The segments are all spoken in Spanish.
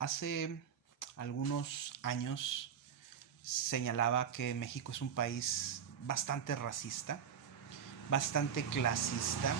Hace algunos años señalaba que México es un país bastante racista, bastante clasista.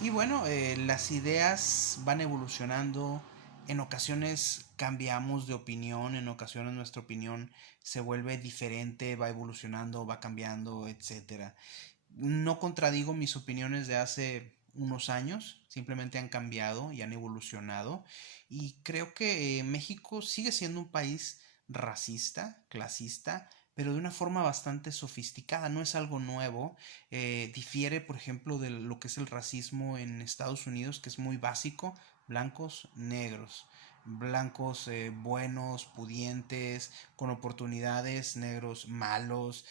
Y bueno, las ideas van evolucionando. En ocasiones cambiamos de opinión, en ocasiones nuestra opinión se vuelve diferente, va evolucionando, va cambiando, etcétera. No contradigo mis opiniones de hace unos años, simplemente han cambiado y han evolucionado. Y creo que México sigue siendo un país racista, clasista, pero de una forma bastante sofisticada, no es algo nuevo. Difiere, por ejemplo, de lo que es el racismo en Estados Unidos, que es muy básico: blancos, negros. Blancos buenos, pudientes, con oportunidades, negros malos,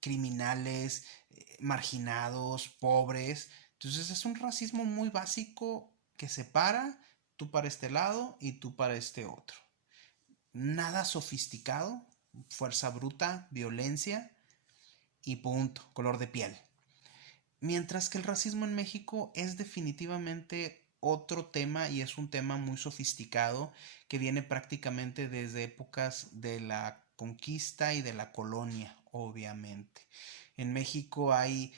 criminales, marginados, pobres. Entonces es un racismo muy básico que separa tú para este lado y tú para este otro. Nada sofisticado, fuerza bruta, violencia y punto, color de piel. Mientras que el racismo en México es definitivamente otro tema y es un tema muy sofisticado que viene prácticamente desde épocas de la conquista y de la colonia, obviamente. En México hay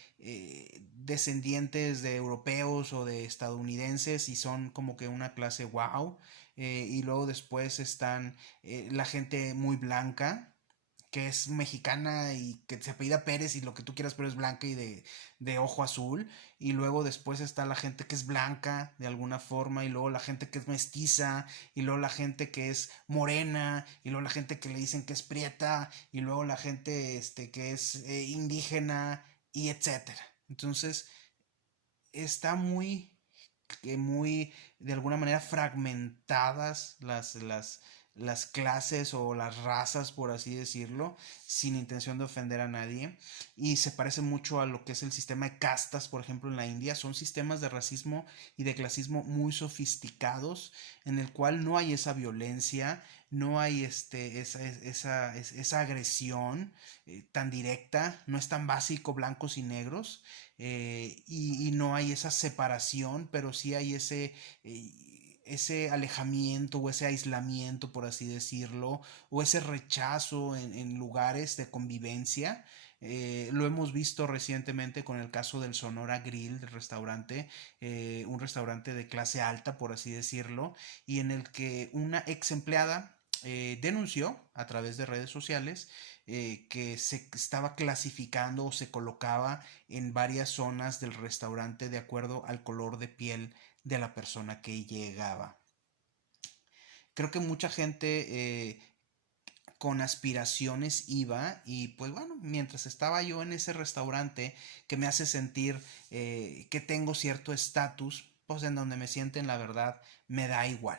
descendientes de europeos o de estadounidenses y son como que una clase wow. Y luego después están la gente muy blanca, que es mexicana y que se apellida Pérez y lo que tú quieras, pero es blanca y de ojo azul. Y luego después está la gente que es blanca de alguna forma, y luego la gente que es mestiza, y luego la gente que es morena, y luego la gente que le dicen que es prieta, y luego la gente que es indígena, y etcétera. Entonces está muy, de alguna manera fragmentadas las clases o las razas, por así decirlo, sin intención de ofender a nadie. Y se parece mucho a lo que es el sistema de castas, por ejemplo, en la India. Son sistemas de racismo y de clasismo muy sofisticados, en el cual no hay esa violencia, no hay esa agresión tan directa, no es tan básico blancos y negros. Y no hay esa separación, pero sí hay eh, ese alejamiento o ese aislamiento, por así decirlo, o ese rechazo en lugares de convivencia. Lo hemos visto recientemente con el caso del Sonora Grill, del restaurante, un restaurante de clase alta, por así decirlo, y en el que una ex empleada denunció a través de redes sociales que se estaba clasificando o se colocaba en varias zonas del restaurante de acuerdo al color de piel de la persona que llegaba. Creo que mucha gente con aspiraciones iba, y pues bueno, mientras estaba yo en ese restaurante que me hace sentir que tengo cierto estatus, pues en donde me sienten, la verdad me da igual.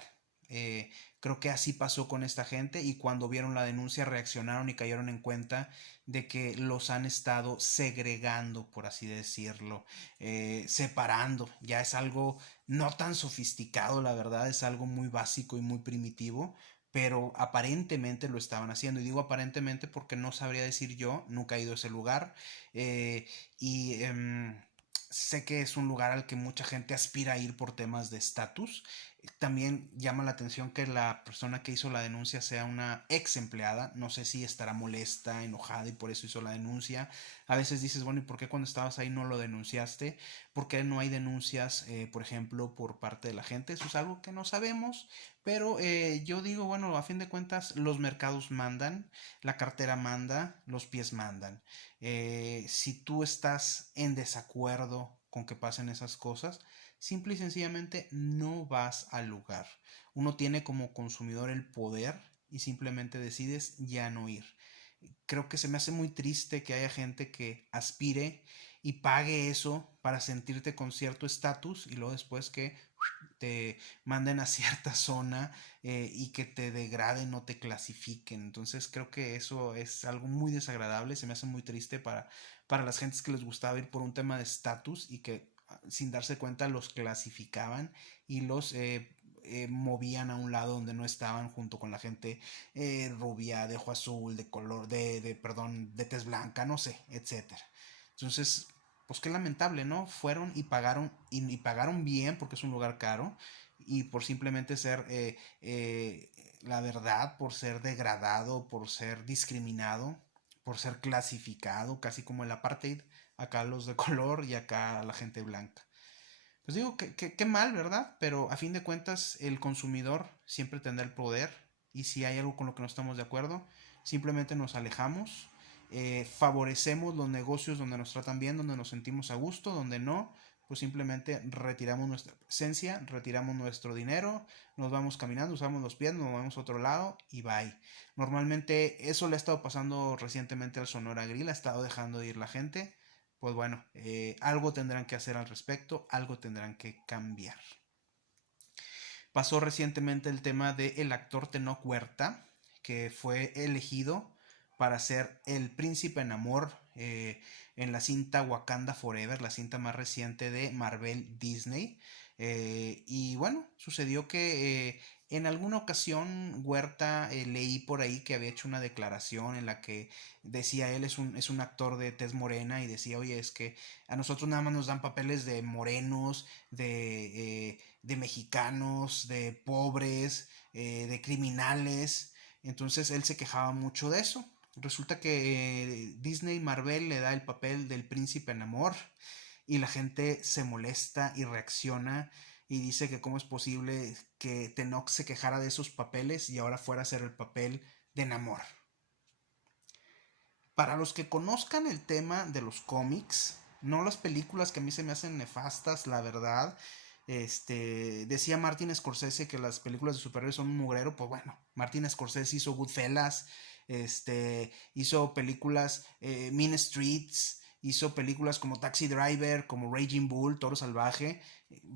Creo que así pasó con esta gente, y cuando vieron la denuncia reaccionaron y cayeron en cuenta de que los han estado segregando, por así decirlo, separando. Ya es algo no tan sofisticado, la verdad, es algo muy básico y muy primitivo, pero aparentemente lo estaban haciendo. Y digo aparentemente porque no sabría decir yo, nunca he ido a ese lugar. eh, y sé que es un lugar al que mucha gente aspira a ir por temas de estatus. También llama la atención que la persona que hizo la denuncia sea una ex empleada. No sé si estará molesta, enojada y por eso hizo la denuncia. A veces dices, bueno, ¿y por qué cuando estabas ahí no lo denunciaste? ¿Por qué no hay denuncias, por ejemplo, por parte de la gente? Eso es algo que no sabemos, pero yo digo, bueno, a fin de cuentas los mercados mandan, la cartera manda, los pies mandan. Si tú estás en desacuerdo con que pasen esas cosas, simple y sencillamente no vas al lugar. Uno tiene como consumidor el poder y simplemente decides ya no ir. Creo que se me hace muy triste que haya gente que aspire y pague eso para sentirte con cierto estatus, y luego después que te manden a cierta zona y que te degraden o te clasifiquen. Entonces creo que eso es algo muy desagradable, se me hace muy triste para las gentes que les gustaba ir por un tema de estatus y que sin darse cuenta los clasificaban y los movían a un lado donde no estaban junto con la gente rubia, de ojo azul, de color, perdón, de tez blanca, no sé, etcétera. Entonces, pues qué lamentable, ¿no? Fueron y pagaron bien porque es un lugar caro, y por simplemente ser la verdad, por ser degradado, por ser discriminado, por ser clasificado, casi como el apartheid, acá los de color y acá la gente blanca. Pues digo, qué mal, ¿verdad? Pero a fin de cuentas el consumidor siempre tendrá el poder y si hay algo con lo que no estamos de acuerdo, simplemente nos alejamos, favorecemos los negocios donde nos tratan bien, donde nos sentimos a gusto, donde no, pues simplemente retiramos nuestra presencia, retiramos nuestro dinero, nos vamos caminando, usamos los pies, nos vamos a otro lado y bye. Normalmente eso le ha estado pasando recientemente al Sonora Grill, ha estado dejando de ir la gente. Pues bueno, algo tendrán que hacer al respecto, algo tendrán que cambiar. Pasó recientemente el tema del actor Tenoch Huerta, que fue elegido para ser el príncipe Namor en la cinta Wakanda Forever, la cinta más reciente de Marvel Disney. Y bueno, sucedió que en alguna ocasión Huerta leí por ahí que había hecho una declaración en la que decía él es un actor de tez morena y decía, oye, es que a nosotros nada más nos dan papeles de morenos, de mexicanos, de pobres, de criminales. Entonces él se quejaba mucho de eso. Resulta que Disney Marvel le da el papel del príncipe en amor y la gente se molesta y reacciona y dice que cómo es posible que Tenoch se quejara de esos papeles y ahora fuera a hacer el papel de Namor. Para los que conozcan el tema de los cómics, no las películas que a mí se me hacen nefastas, la verdad. Decía Martin Scorsese que las películas de superhéroes son un mugrero, pues bueno, Martin Scorsese hizo Goodfellas, hizo películas Mean Streets, hizo películas como Taxi Driver, como Raging Bull, Toro Salvaje.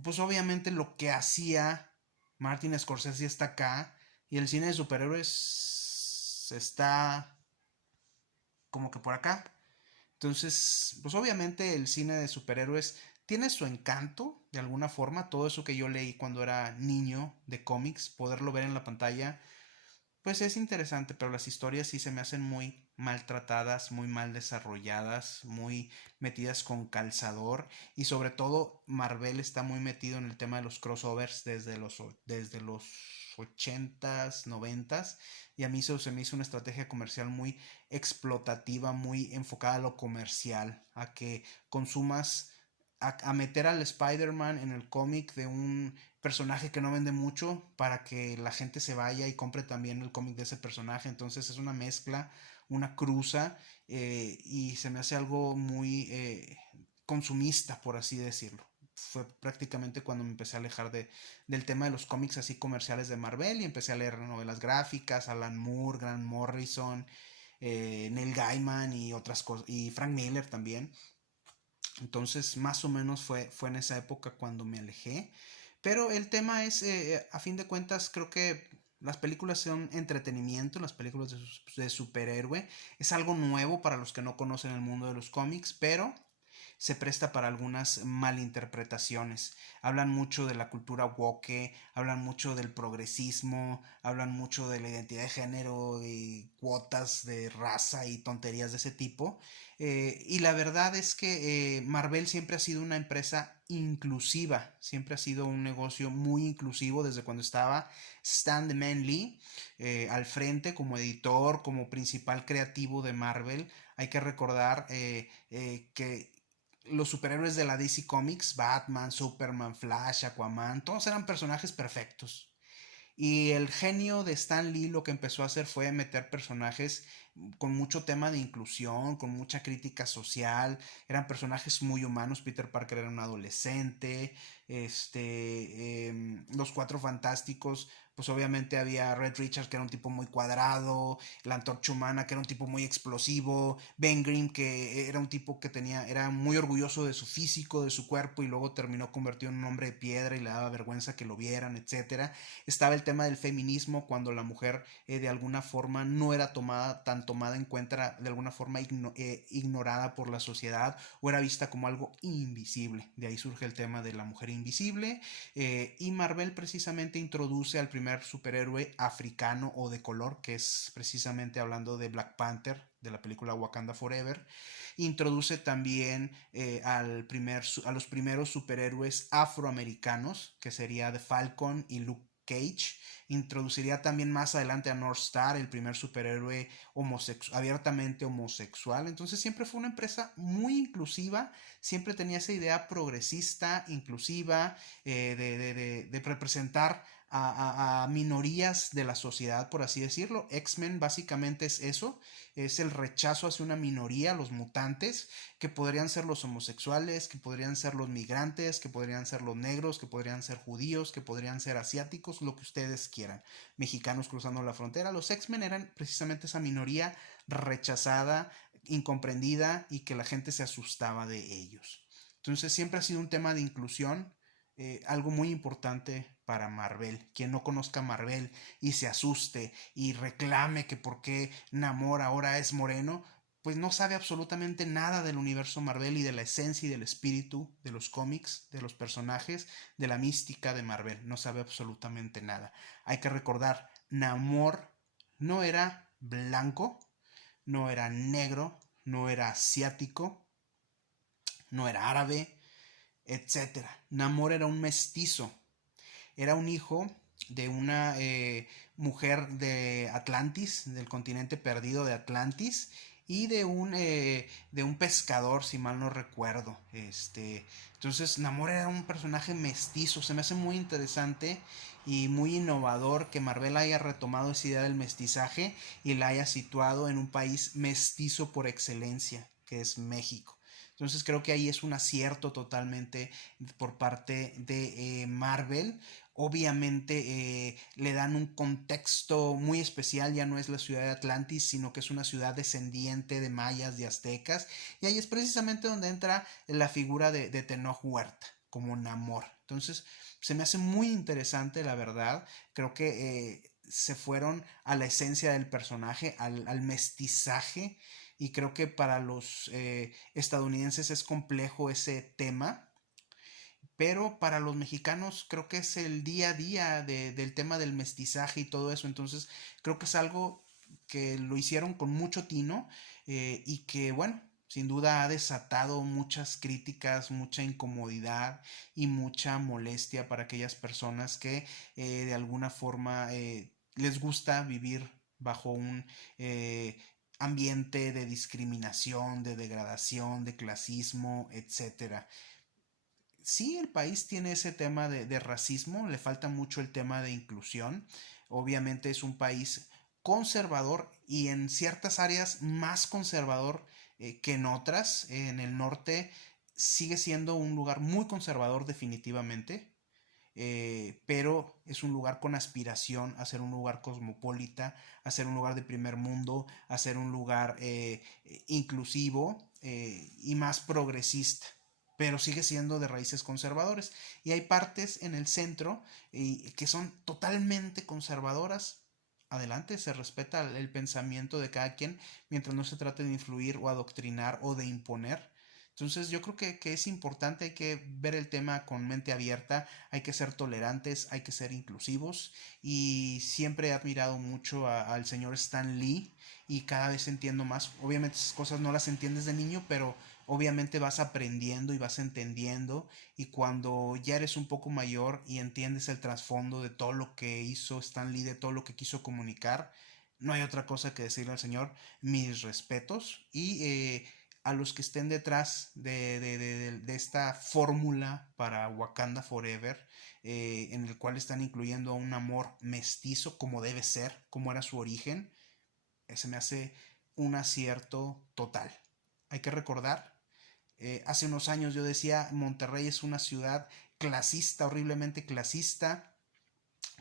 Pues obviamente lo que hacía Martin Scorsese está acá y el cine de superhéroes está como que por acá. Entonces, pues obviamente el cine de superhéroes tiene su encanto, de alguna forma, todo eso que yo leí cuando era niño de cómics, poderlo ver en la pantalla, pues es interesante, pero las historias sí se me hacen muy maltratadas, muy mal desarrolladas, muy metidas con calzador y sobre todo Marvel está muy metido en el tema de los crossovers desde los 80s, 90s y a mí eso se me hizo una estrategia comercial muy explotativa, muy enfocada a lo comercial, a que consumas a meter al Spider-Man en el cómic de un personaje que no vende mucho para que la gente se vaya y compre también el cómic de ese personaje. Entonces es una mezcla, una cruza y se me hace algo muy consumista, por así decirlo. Fue prácticamente cuando me empecé a alejar del tema de los cómics así comerciales de Marvel y empecé a leer novelas gráficas, Alan Moore, Grant Morrison, Neil Gaiman y otras cosas, y Frank Miller también. Entonces, más o menos fue en esa época cuando me alejé. Pero el tema es, a fin de cuentas, creo que las películas son entretenimiento, las películas de superhéroe. Es algo nuevo para los que no conocen el mundo de los cómics, pero se presta para algunas malinterpretaciones. Hablan mucho de la cultura woke, hablan mucho del progresismo, hablan mucho de la identidad de género y cuotas de raza y tonterías de ese tipo. Y la verdad es que Marvel siempre ha sido una empresa inclusiva, siempre ha sido un negocio muy inclusivo desde cuando estaba Stan the Man Lee al frente como editor, como principal creativo de Marvel. Hay que recordar que los superhéroes de la DC Comics, Batman, Superman, Flash, Aquaman, todos eran personajes perfectos. Y el genio de Stan Lee lo que empezó a hacer fue meter personajes con mucho tema de inclusión, con mucha crítica social, eran personajes muy humanos. Peter Parker era un adolescente, los Cuatro Fantásticos, pues obviamente había Red Richards que era un tipo muy cuadrado, la Antorcha Humana que era un tipo muy explosivo, Ben Grimm que era un tipo que era muy orgulloso de su físico, de su cuerpo y luego terminó convertido en un hombre de piedra y le daba vergüenza que lo vieran, etcétera. Estaba el tema del feminismo cuando la mujer de alguna forma no era tan tomada en cuenta, de alguna forma ignorada por la sociedad o era vista como algo invisible. De ahí surge el tema de la mujer invisible y Marvel precisamente introduce al primer superhéroe africano o de color, que es precisamente hablando de Black Panther, de la película Wakanda Forever. Introduce también a los primeros superhéroes afroamericanos, que sería The Falcon y Luke Cage. Introduciría también más adelante a North Star, el primer superhéroe abiertamente homosexual. Entonces siempre fue una empresa muy inclusiva, siempre tenía esa idea progresista, inclusiva, de representar a minorías de la sociedad, por así decirlo. X-Men básicamente es eso, es el rechazo hacia una minoría, los mutantes, que podrían ser los homosexuales, que podrían ser los migrantes, que podrían ser los negros, que podrían ser judíos, que podrían ser asiáticos, lo que ustedes quieran, mexicanos cruzando la frontera. Los X-Men eran precisamente esa minoría rechazada, incomprendida y que la gente se asustaba de ellos. Entonces siempre ha sido un tema de inclusión, algo muy importante para Marvel. Quien no conozca Marvel y se asuste y reclame que por qué Namor ahora es moreno, pues no sabe absolutamente nada del universo Marvel y de la esencia y del espíritu de los cómics, de los personajes, de la mística de Marvel. No sabe absolutamente nada. Hay que recordar, Namor no era blanco, no era negro, no era asiático, no era árabe, etcétera. Namor era un mestizo, era un hijo de una mujer de Atlantis, del continente perdido de Atlantis, y de un pescador, si mal no recuerdo. Entonces, Namor era un personaje mestizo. Se me hace muy interesante y muy innovador que Marvel haya retomado esa idea del mestizaje y la haya situado en un país mestizo por excelencia, que es México. Entonces creo que ahí es un acierto totalmente por parte de Marvel. Obviamente le dan un contexto muy especial, ya no es la ciudad de Atlantis, sino que es una ciudad descendiente de mayas, de aztecas, y ahí es precisamente donde entra la figura de Tenoch Huerta como Namor. Entonces se me hace muy interesante, la verdad. Creo que se fueron a la esencia del personaje, al mestizaje, y creo que para los estadounidenses es complejo ese tema, pero para los mexicanos creo que es el día a día del tema del mestizaje y todo eso. Entonces creo que es algo que lo hicieron con mucho tino, y que bueno, sin duda ha desatado muchas críticas, mucha incomodidad y mucha molestia para aquellas personas que de alguna forma les gusta vivir bajo un ambiente de discriminación, de degradación, de clasismo, etcétera. Sí, el país tiene ese tema de racismo, le falta mucho el tema de inclusión. Obviamente es un país conservador y en ciertas áreas más conservador que en otras. En el norte sigue siendo un lugar muy conservador definitivamente, pero es un lugar con aspiración a ser un lugar cosmopolita, a ser un lugar de primer mundo, a ser un lugar inclusivo y más progresista, pero sigue siendo de raíces conservadores. Y hay partes en el centro que son totalmente conservadoras. Adelante, se respeta el pensamiento de cada quien mientras no se trate de influir o adoctrinar o de imponer. Entonces yo creo que es importante, hay que ver el tema con mente abierta, hay que ser tolerantes, hay que ser inclusivos, y siempre he admirado mucho al señor Stan Lee y cada vez entiendo más. Obviamente esas cosas no las entiendes de niño, pero obviamente vas aprendiendo y vas entendiendo, y cuando ya eres un poco mayor y entiendes el trasfondo de todo lo que hizo Stan Lee, de todo lo que quiso comunicar, no hay otra cosa que decirle al señor mis respetos. Y a los que estén detrás de esta fórmula para Wakanda Forever, en el cual están incluyendo un amor mestizo como debe ser, como era su origen, se me hace un acierto total. Hay que recordar, hace unos años yo decía, Monterrey es una ciudad clasista, horriblemente clasista,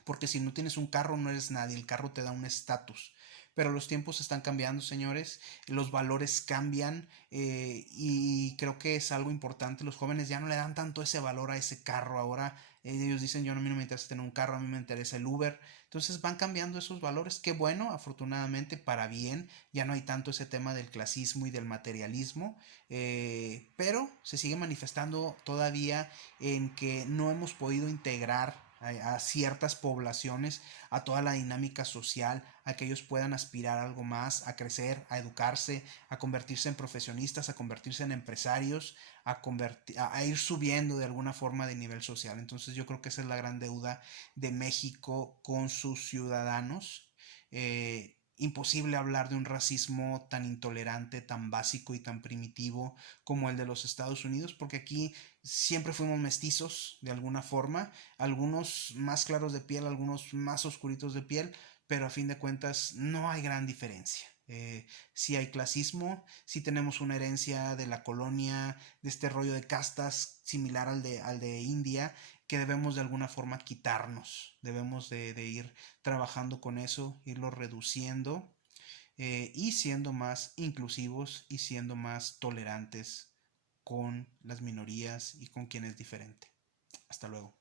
porque si no tienes un carro no eres nadie, el carro te da un estatus. Pero los tiempos están cambiando, señores, los valores cambian, y creo que es algo importante. Los jóvenes ya no le dan tanto ese valor a ese carro. Ahora ellos dicen, yo, a mí no me interesa tener un carro, a mí me interesa el Uber. Entonces van cambiando esos valores. Qué bueno, afortunadamente para bien, ya no hay tanto ese tema del clasismo y del materialismo, pero se sigue manifestando todavía en que no hemos podido integrar a ciertas poblaciones, a toda la dinámica social, a que ellos puedan aspirar a algo más, a crecer, a educarse, a convertirse en profesionistas, a convertirse en empresarios, a ir subiendo de alguna forma de nivel social. Entonces yo creo que esa es la gran deuda de México con sus ciudadanos. Imposible hablar de un racismo tan intolerante, tan básico y tan primitivo como el de los Estados Unidos, porque aquí siempre fuimos mestizos de alguna forma, algunos más claros de piel, algunos más oscuritos de piel, pero a fin de cuentas no hay gran diferencia. Sí hay clasismo, sí tenemos una herencia de la colonia, de este rollo de castas similar al de India, que debemos de alguna forma quitarnos, debemos de ir trabajando con eso, irlo reduciendo y siendo más inclusivos y siendo más tolerantes con las minorías y con quien es diferente. Hasta luego.